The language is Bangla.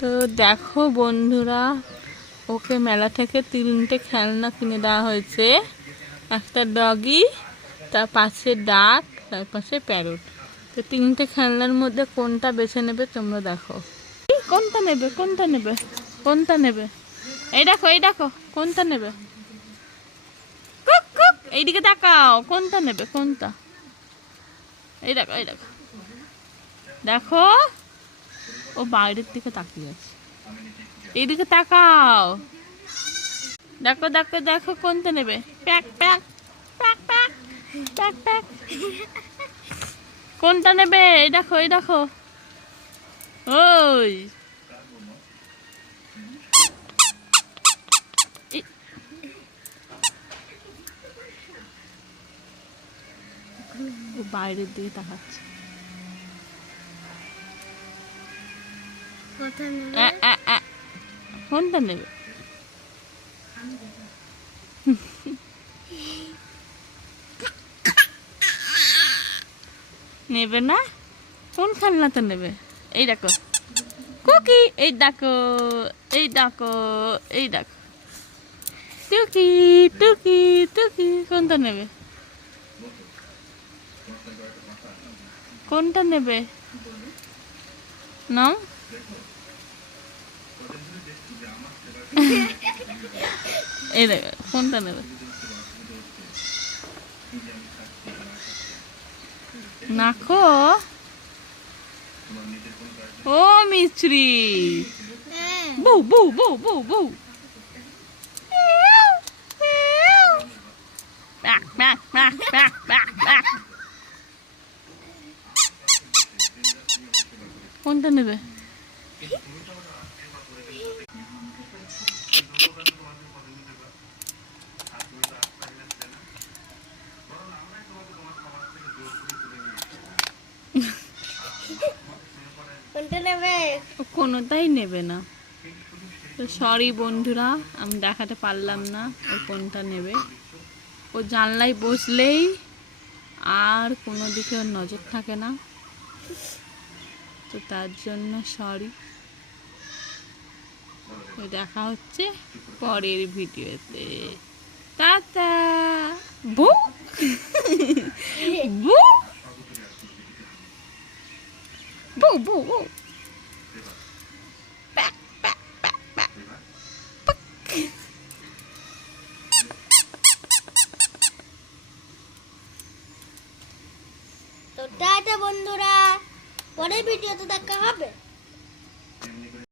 তো দেখো বন্ধুরা, ওকে মেলা থেকে 3টে খেলনা কিনে দেওয়া হয়েছে। একটা ডগি, তার পাশে ডাক, তার পাশে প্যারট। তো 3টে খেলনার মধ্যে কোনটা বেছে নেবে তোমরা দেখো। কোনটা নেবে, কোনটা নেবে, কোনটা নেবে? এই দেখো, এই দেখো, কোনটা নেবে? কুক কুক, এইদিকে তাকাও, কোনটা নেবে, কোনটা? এই দেখো, এই দেখো, দেখো ও বাইরের দিকে তাকিয়ে আছে। এইদিকে তাকাও, দেখো দেখো দেখো, কোনটা নেবে? Pack pack pack pack pack pack, কোনটা নেবে? এই দেখো, এই দেখো, ওই ও বাইরের দিকে তাকাচ্ছে। কোনটা নেবে? নেবে না? কোন খেলনাটা নেবে? এই দেখো কুকি, এই দেখো, এই দেখো, এই দেখো টুকি টুকি টুকি, কোনটা নেবে? কোনটা নেবে? নাও। এই দেখো, কোনটা নেবে? নাখো ও মিস্ত্রি, বউ বউ বউ বউ বউ, কোনটা নেবে? কোনোটাই নেবে না। তো সরি বন্ধুরা, আমি দেখাতে পারলাম না ও কোনটা নেবে। ও জানলায় বসলেই আর কোনো দিকে ওর নজর থাকে না, তো তার জন্য সরি। তো দেখা হচ্ছে পরের ভিডিওতে। টাটা। বউ বউ বউ বউ বউ। তো টাটা বন্ধুরা, পরের ভিডিওতে দেখা হবে।